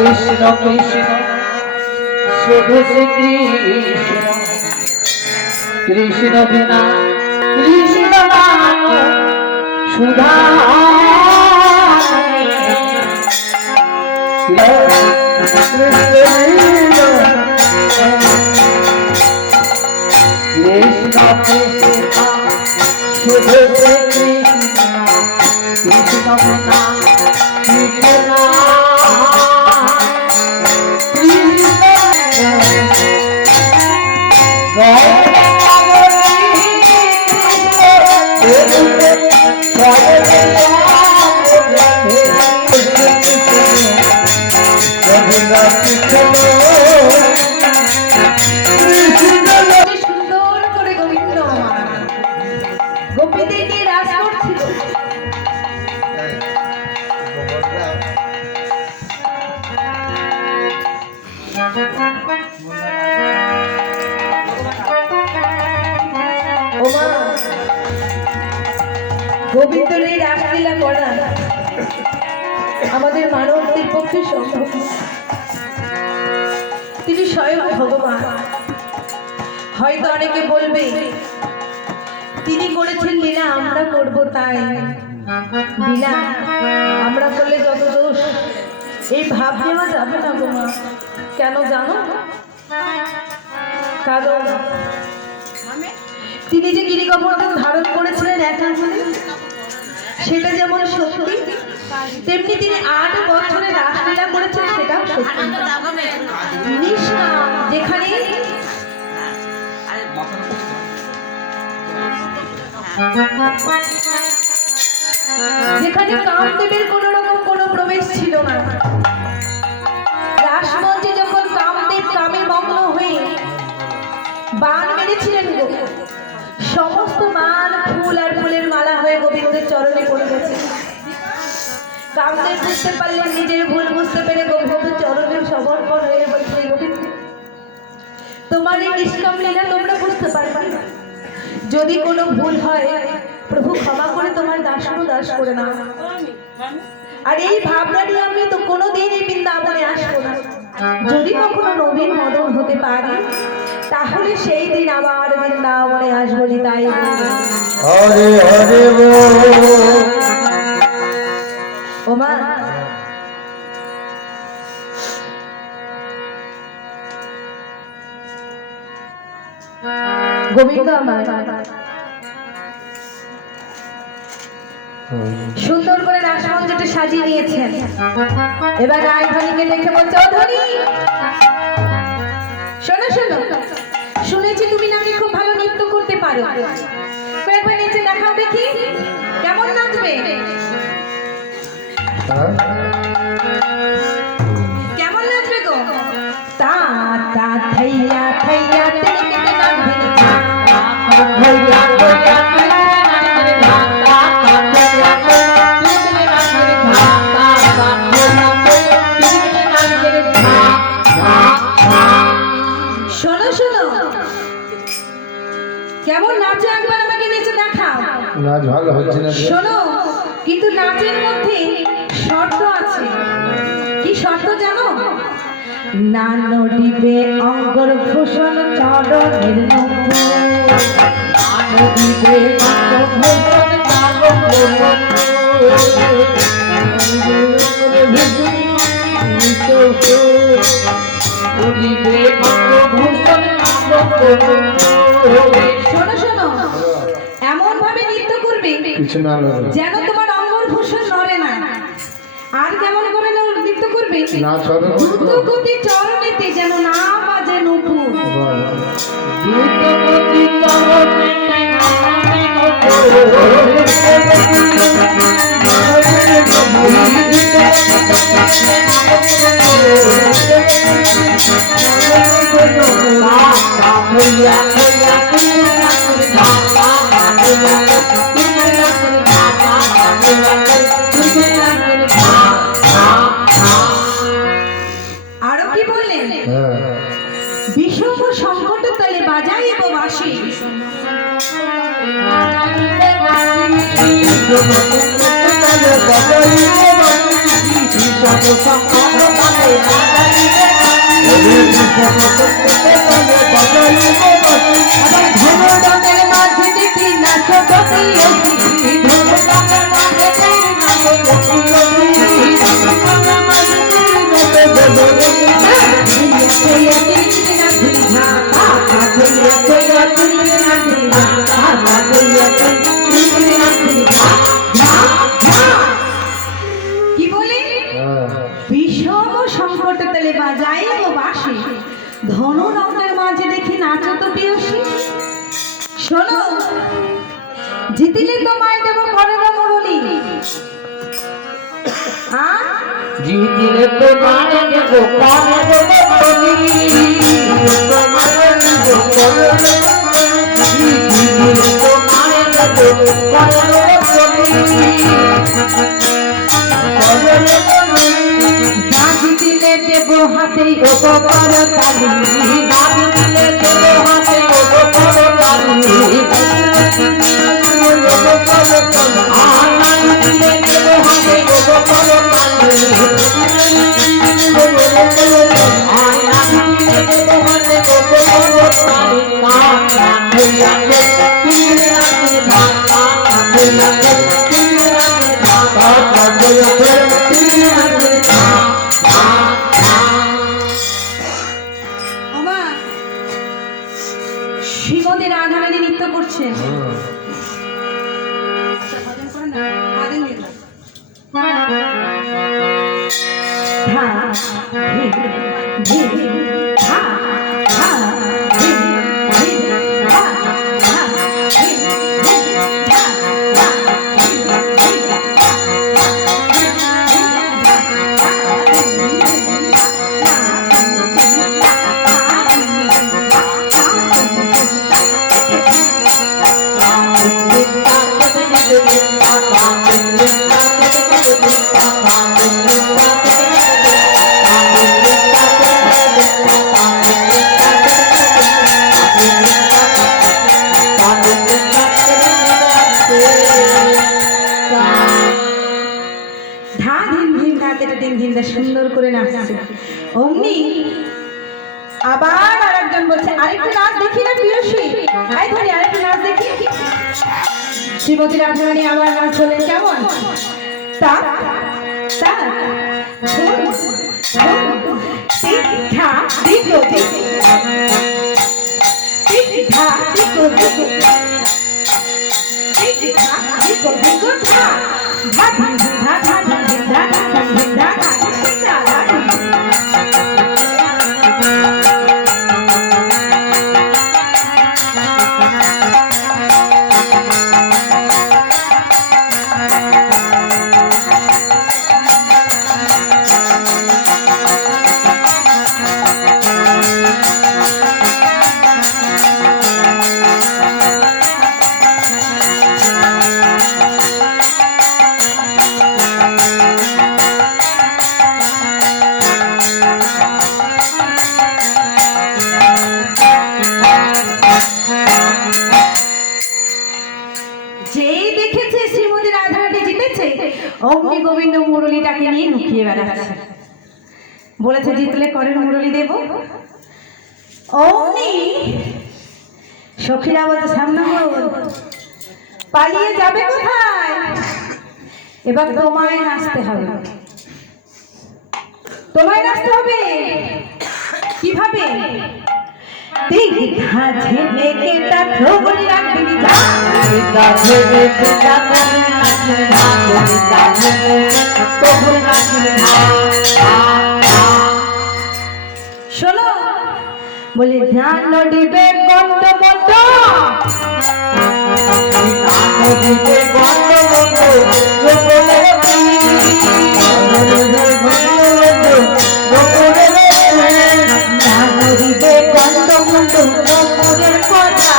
কৃষ্ণ কৃষ্ণ শুধু শ্রী কৃষ্ণ কৃষ্ণ বিনা কৃষ্ণ সুধা কৃষ্ণ কৃষ্ণ শুধু শ্রী কৃষ্ণ কৃষ্ণ বিনা কৃষ্ণ সুন্দর করে গোবিন্দ গোপীদের নিয়ে রাস করছিল। গোবিন্দ নিয়ে রাসলীলা করা আমাদের মানবদের পক্ষে সম্ভব। তিনি স্বয়ং ভগবান। হয়তো অনেকে বলবে তিনি করেছেন লীলা, আমরা করব তাই লীলা আমরা করলে যত দোষ, এই ভাব নেওয়া যাবে না গো মা। কেন জানো? কারণ তিনি যে গিরিগোবর্ধন ধারণ করেছিলেন একান্তরে, সেটা যেমন সত্যি, তেমনি তিনি 8 বছরে রাসলীলা করেছেন, সেটাও সত্যি। নিষ্কাম, যেখানে যেখানে কামদেবের কোন রকম কোন প্রবেশ ছিল না। রাসমঞ্চে যখন কামদেব কামে মগ্ন হয়ে বাণ মেরেছিলেন, সমস্ত বাণ ফুল আর ফুলের মালা হয়ে গোবিন্দের চরণে পড়ে গেছে। কামদেব বুঝতে পারলেন, নিজের ভুল বুঝতে পেরে গোবিন্দের চরণে সমর্পণ হয়ে বলছে, গোবিন্দ তোমার এই নিষ্কাম লীলা তোমরা বুঝতে পারবে না। যদি কোনো ভুল হয় প্রভু ক্ষমা করে তোমার দাসও দাস করে না। আর এই ভাবনা নিয়ে আমি তো কোনোদিন এই বৃন্দাবনে আসবো না। যদি কখনো নবীন মদন হতে পারে তাহলে সেই দিন আবার বৃন্দাবনে আসবো। তাই হরে হরে ও মা, গোবিন্দ আমার সুন্দর করে রাসমঞ্চটা সাজিয়ে নিয়েছেন। এবার রায়ধনীকে দেখে বলছে, ও ধনী শোনো শোনো, শুনেছি তুমি নাকি খুব ভালো নৃত্য করতে পারো। কয়েকবার নিচে দেখাও দেখি, কেমন নাচবে? কেমন নাচবে গো? তা তা থাইয়া থাইয়া তেনে নাচবে, থাইয়া থাইয়া কেমন নাচে একবার আমাকে নিচে দেখাও। নাচ ভালো হচ্ছে না। শোনো, কিন্তু নাচের মধ্যে শর্ত আছে। কি শর্ত জানো? না নড়িবে অঙ্গর ভূষণ চরণের নূপুর, না নড়িবে অঙ্গর ভূষণ চরণের শোনো শোনো, এমন ভাবে নৃত্য করবে যেন তোমার অঙ্গর ভূষণ নড়ে না। আর কেমন করে নৃত্য করবে? দ্রুতগতি চরণেতে যেন না বাজে নূপুর। দ্রুতগতি চরণেতে না বাজে আরো কি বললেন? বিষম সংকট তলে বাজাইব বাঁশি, ধনুরঙ্গের মাঝে দেখি নাচো প্রিয়সী, ধনুরঙ্গের মাঝে দেখি নাচো কি বলি? বিষম সংকট তেলে বাজাই ও বাসি, ধনুরঙ্গের মাঝে দেখি নাচো তো প্রিয়সী। শোনো, জিতিলে তোমায় দেব করের মুরলি। জিতিলে তো মানে দেব করের মুরলি, তোমার দেব করের মুরলি, জিতিলে তো মানে দেব করের মুরলি, করের মুরলি। বাজি দিলে দেব হাতে উপকার তালি, বাজি দিলে দেব হাতে উপকার তালি, শ্রীমতী রাধারানী নৃত্য করছেন। সুন্দর করে নাচছে। অমনি আবার আরেকজন বলছে, আরেকটা নাচ দেখি না প্রিয়সী, আই ধরি আরেকটা নাচ দেখি। শ্রীমতী রাধারানী আবার নাচ বলেন, কেমন? তা তা ধুম ধুম টিক ঠা দিক দিক, টিক ঠা দিক দিক, টিক ঠা দিক দিক, ঠা ধা ধা ধা ধা ধা ধা ধা ধা। অগ্নি গোবিন্দ মুরলীটাকে নিয়ে লুকিয়ে বেড়াচ্ছে, বলেছে জিতলে করের মুরলী দেব। অগ্নি সখীরা বলছে, সামনে পালিয়ে যাবে কোথায়? এবার তোমায় নাচতে হবে, তোমায় নাচতে হবে। কিভাবে? দীঘা ঝেমেকেটা ঠোবলি রাখবি যা, দীঘা ঝেমেকেটা ঠোবলি রাখবি যা, দীঘা ঝেমেকেটা ঠোবলি রাখবি যা। শোনো, বলি ধ্যান নডিবে গন্ড মন্ড, ধ্যান নডিবে গন্ড মন্ড, গোপনে গন্ড মন্ড গোপনের কথা,